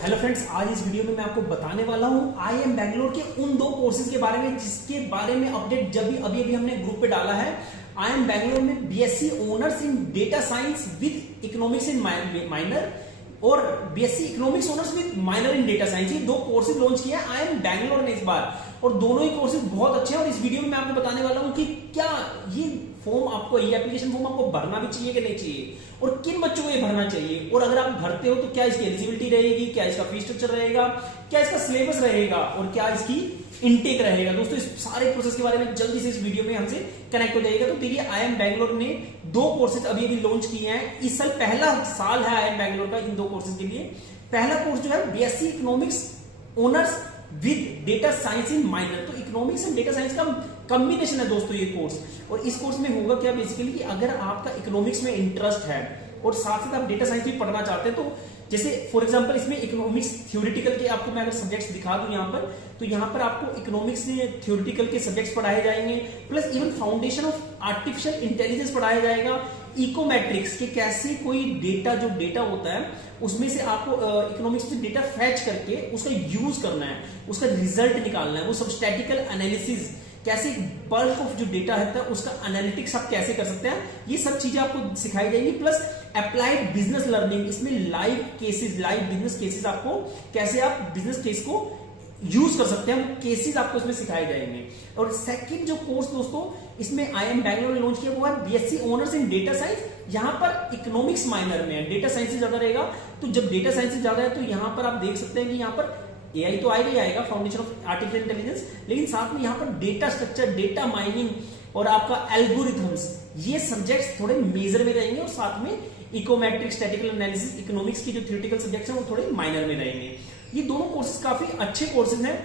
Hello friends, आज इस video में मैं आपको बताने वाला हूं IIM बैंगलोर के उन दो कोर्सेज के बारे में जिसके बारे में अपडेट अभी हमने ग्रुप पे डाला है। IIM बैंगलोर में BSc honours in data science with economics in minor और BSc economics honours with minor in data science, ये दो कोर्सेज लॉन्च किए हैं IIM बैंगलोर ने इस बार, और दोनों ही कोर्सेज बहुत अच्छे हैं। और इस वीडियो में मैं आपको बताने वाला हूं कि क्या ये फॉर्म आपको, ये एप्लीकेशन फॉर्म आपको भरना भी चाहिए कि नहीं चाहिए, और किन बच्चों को ये भरना चाहिए, और अगर आप भरते हो तो क्या इसकी एलिजिबिलिटी रहेगी, क्या इसका फीस स्ट्रक्चर रहेगा, क्या इसका सिलेबस रहेगा, और क्या इसकी इनटेक रहेगा। दोस्तों, इस सारे प्रोसेस के बारे में जल्दी से इस वीडियो में हमसे कनेक्ट हो जाएगा। तो देखिए, IIM बैंगलोर ने दो कोर्सेज अभी लॉन्च किए हैं। इस साल पहला साल है IIM बैंगलोर का इन दो कोर्सेज के लिए। पहला कोर्स जो है BSc economics honours with data science in minor, तो इकोनॉमिक्स एंड डेटा साइंस का कॉम्बिनेशन है दोस्तों ये कोर्स। और इस कोर्स में होगा क्या बेसिकली कि अगर आपका इकोनॉमिक्स में इंटरेस्ट है और साथ साथ आप डेटा साइंस भी पढ़ना चाहते हैं, तो जैसे फॉर एग्जांपल इसमें इकोनॉमिक्स थ्योरेटिकल के आपको मैं अगर सब्जेक्ट्स दिखा दूं यहाँ पर, तो यहाँ पर आपको इकोनॉमिक्स में थ्योरेटिकल के सब्जेक्ट्स पढ़ाए जाएंगे, plus even foundation of artificial intelligence पढ़ाया जाएगा, इकोमेट्रिक्स के कैसे कोई डेटा जो डेटा होता है उसमें से आपको इकोनॉमिक्स में डेटा फैच करके उसका यूज करना है, उसका रिजल्ट निकालना है, वो सब स्टैटिकल एनालिसिस, कैसे बल्क ऑफ जो डेटा है उसका एनालिटिक्स आप कैसे कर सकते हैं, ये सब चीजें आपको सिखाई जाएंगी। प्लस अप्लाइड बिजनेस लर्निंग, इसमें live cases, live business cases, आपको कैसे आप बिजनेस केस को यूज कर सकते हैं, केसेस आपको इसमें सिखाए जाएंगे। और सेकंड जो कोर्स दोस्तों इसमें IIM बैंगलोर ने लॉन्च किया वो है BSc honours in data science. यहां पर इकोनॉमिक्स माइनर में है, डेटा साइंस से ज्यादा रहेगा। तो जब डेटा साइंस से ज्यादा है तो यहां पर आप देख सकते हैं कि यहां पर AI तो आएगा ही आएगा, फाउंडेशन ऑफ आर्टिफिशियल इंटेलिजेंस, लेकिन साथ में यहां पर डेटा स्ट्रक्चर, डेटा माइनिंग और आपका एल्गोरिथम्स, ये सब्जेक्ट्स थोड़े मेजर में रहेंगे, और साथ में इकोमेट्रिक, स्टैटिकल एनालिसिस, इकोनॉमिक्स की जो थ्योरेटिकल सब्जेक्ट्स हैं वो थोड़े माइनर में रहेंगे। ये दोनों कोर्सेज काफी अच्छे कोर्सेज हैं।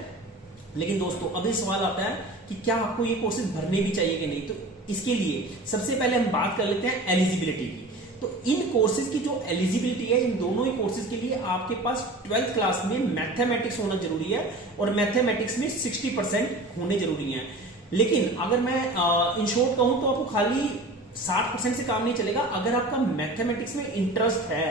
लेकिन दोस्तों अभी सवाल आता है कि क्या आपको ये कोर्सेज भरने भी चाहिए कि नहीं। तो इसके लिए सबसे पहले हम बात कर लेते हैं एलिजिबिलिटी की। तो इन कोर्सेज की जो एलिजिबिलिटी है, इन दोनों ही कोर्सेज के लिए आपके पास 12th क्लास में मैथमेटिक्स होना जरूरी है, और मैथमेटिक्स में 60% होने जरूरी है। लेकिन अगर मैं इन शॉर्ट कहूं तो आपको खाली 60% से काम नहीं चलेगा। अगर आपका मैथमेटिक्स में इंटरेस्ट है,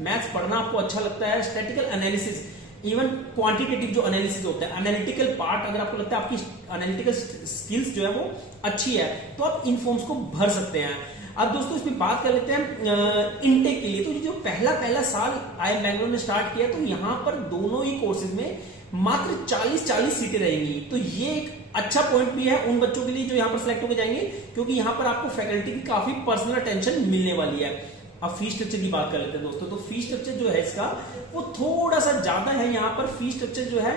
मैथ्स पढ़ना आपको अच्छा लगता है, स्टैटिकल एनालिसिस, इवन क्वांटिटेटिव जो एनालिसिस होता है, एनालिटिकल पार्ट, अगर आपको लगता है आपकी एनालिटिकल स्किल्स जो है वो अच्छी है, तो आप इन फॉर्म्स को भर सकते हैं। अब दोस्तों इसमें बात कर लेते हैं इनटेक के लिए। तो जो पहला साल IIM बैंगलोर ने स्टार्ट किया, तो यहां पर दोनों ही कोर्सेज में मात्र 40 सीटें रहेंगी। तो ये एक अच्छा पॉइंट भी है उन बच्चों के लिए जो यहां पर सिलेक्ट होकर जाएंगे, क्योंकि यहां पर आपको फैकल्टी की काफी पर्सनल अटेंशन मिलने वाली है। अब फीस स्ट्रक्चर की बात कर लेते हैं दोस्तों। तो फीस स्ट्रक्चर जो है इसका वो थोड़ा सा ज्यादा है। यहाँ पर फीस स्ट्रक्चर जो है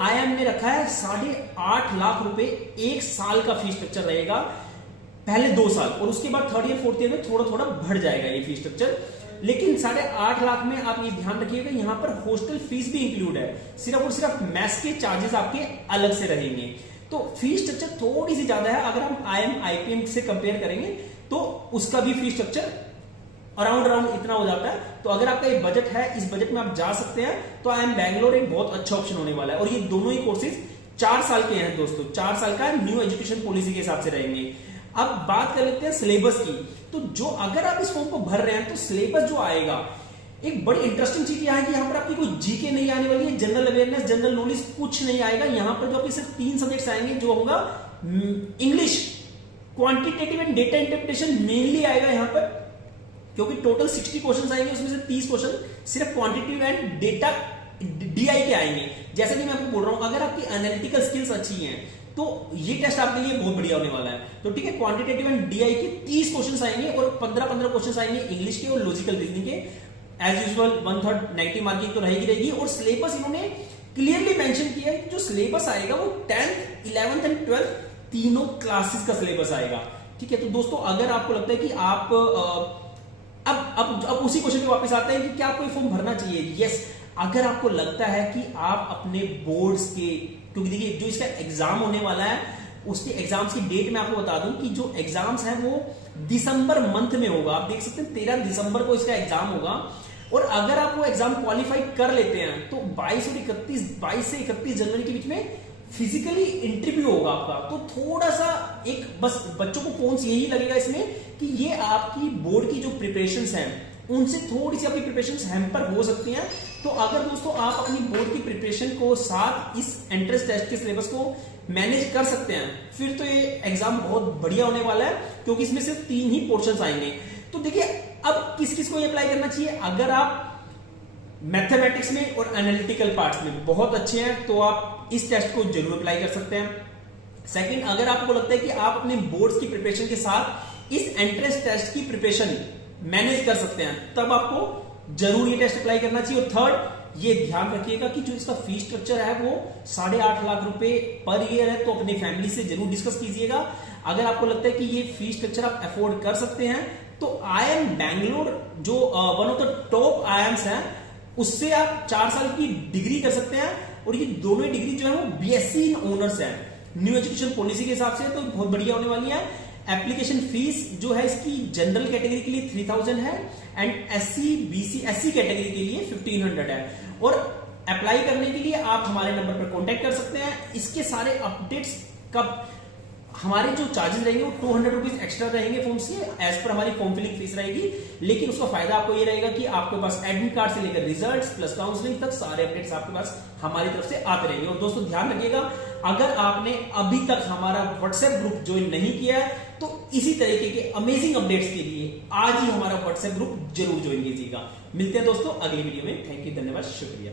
IIM ने रखा है 8.5 लाख रुपए एक साल का फीस स्ट्रक्चर रहेगा, पहले 2 साल, और उसके बाद थर्ड ईयर फोर्थ ईयर में थोड़ा थोड़ा बढ़ जाएगा ये फीस स्ट्रक्चर। लेकिन 8.5 लाख में आप ये ध्यान रखिएगा, यहाँ पर हॉस्टल फीस भी इंक्लूड है, सिर्फ और सिर्फ मेस के चार्जेस आपके अलग से रहेंगे। तो फीस स्ट्रक्चर थोड़ी सी ज्यादा है। अगर हम IIM IPM से कंपेयर करेंगे तो उसका भी फीस स्ट्रक्चर अराउंड इतना हो जाता है। तो अगर आपका ये बजट है, इस बजट में आप जा सकते हैं, तो IIM बैंगलोर एक बहुत अच्छा ऑप्शन होने वाला है। और ये दोनों ही कोर्सेज 4 साल के हैं दोस्तों, 4 साल का न्यू एजुकेशन पॉलिसी के हिसाब से रहेंगे। अब बात कर लेते हैं सिलेबस की। तो जो अगर आप इस फॉर्म को भर रहे हैं तो सिलेबस जो आएगा, एक बड़ी इंटरेस्टिंग चीज यहां है कि यहां पर आपकी कोई जीके नहीं आने वाली है, जनरल अवेयरनेस, जनरल नॉलेज कुछ नहीं आएगा। यहां पर जो आपके सिर्फ 3 सब्जेक्ट्स आएंगे, जो होगा English, quantitative and data interpretation mainly आएगा यहां पर, क्योंकि टोटल 60 क्वेश्चन आएंगे, उसमें से 30 क्वेश्चन सिर्फ क्वांटिटेटिव एंड डेटा DI के आएंगे। जैसे कि मैं आपको बोल रहा हूं, अगर आपकी एनालिटिकल स्किल्स अच्छी हैं तो ये टेस्ट आपके लिए बहुत बढ़िया होने वाला है। तो ठीक है, क्वांटिटेटिव एंड DI के 30 क्वेश्चन आएंगे, और 15 क्वेश्चन आएंगे इंग्लिश के और लॉजिकल रीजनिंग के। एज यूजुअल 1/3 नेगेटिव मार्किंग तो रहेगी। और सिलेबस इन्होंने क्लियरली मेंशन किया है, जो सिलेबस आएगा वो 10th 11th एंड 12th तीनों क्लासेस का सिलेबस आएगा। ठीक है, तो दोस्तों अगर आपको लगता है कि आप अब उसी क्वेश्चन पे वापस आते हैं कि क्या आपको ये फॉर्म भरना चाहिए। यस, अगर आपको लगता है कि आप अपने बोर्ड्स के, क्योंकि देखिए जो इसका एग्जाम होने वाला है, उसके एग्जाम्स की डेट मैं आपको बता दूं कि जो एग्जाम्स हैं वो दिसंबर मंथ में होगा। आप देख सकते हैं 13 दिसंबर को इसका एग्जाम होगा। और अगर आप वो एग्जाम क्वालिफाई कर लेते हैं तो 22 से 31 जनवरी के बीच में फिजिकली इंटरव्यू होगा आपका। तो थोड़ा सा एक बस बच्चों को कौन सी यही लगेगा इसमें कि ये आपकी बोर्ड की जो प्रिपरेशंस हैं उनसे थोड़ी सी आपकी प्रिपरेशन हैम्पर हो सकती हैं। तो अगर दोस्तों आप अपनी बोर्ड की प्रिपरेशन को साथ इस एंट्रेंस टेस्ट के सिलेबस को मैनेज कर सकते हैं, फिर तो ये एग्जाम बहुत बढ़िया होने वाला है, क्योंकि इसमें सिर्फ 3 ही पोर्शंस आएंगे। तो देखिए अब किस किस को ये अप्लाई करना चाहिए। अगर आप मैथमेटिक्स में और एनालिटिकल पार्ट्स में बहुत अच्छे हैं तो आप इस टेस्ट को जरूर अप्लाई कर सकते हैं। सेकंड, अगर आपको लगता है कि आप अपने बोर्ड्स की प्रिपरेशन के साथ इस एंट्रेंस टेस्ट की प्रिपरेशन मैनेज कर सकते हैं, तब आपको जरूर ये टेस्ट अप्लाई करना चाहिए। और थर्ड, ये ध्यान रखिएगा कि जो इसका फीस स्ट्रक्चर है वो 8.5 लाख रुपए पर ईयर है, तो अपनी फैमिली से जरूर डिस्कस कीजिएगा। अगर आपको लगता है कि ये फीस स्ट्रक्चर आप अफोर्ड कर सकते हैं तो IIM बैंगलोर जो one of the top IIMs है, उससे आप 4 साल की डिग्री कर सकते हैं। और ये दोनों डिग्री जो है वो BSc इन ऑनर्स है। न्यू एजुकेशन पॉलिसी के हिसाब से तो बहुत बढ़िया होने वाली है। एप्लीकेशन फीस जो है इसकी जनरल कैटेगरी के लिए 3000 है and SC BC SC category के लिए 1500 है। और अप्लाई करने के लिए आप हमारे नंबर पर कांटेक्ट कर सकते हैं। इसके सारे अपडेट्स कब हमारे जो चार्जेस रहेंगे वो 200 रुपीज एक्स्ट्रा रहेंगे फॉर्म से, एज पर हमारी फॉर्म फिलिंग फीस रहेगी। लेकिन उसका फायदा आपको ये रहेगा कि आपके पास एडमिट कार्ड से लेकर रिजल्ट्स प्लस काउंसलिंग तक सारे अपडेट्स आपके पास हमारी तरफ से आते रहेंगे। और दोस्तों ध्यान रखिएगा, अगर आपने अभी तक हमारा व्हाट्सएप ग्रुप ज्वाइन नहीं किया है तो इसी तरीके के अमेजिंग अपडेट्स के लिए आज ही हमारा व्हाट्सएप ग्रुप जरूर ज्वाइन कीजिएगा। मिलते हैं दोस्तों अगली वीडियो में। थैंक यू, धन्यवाद, शुक्रिया।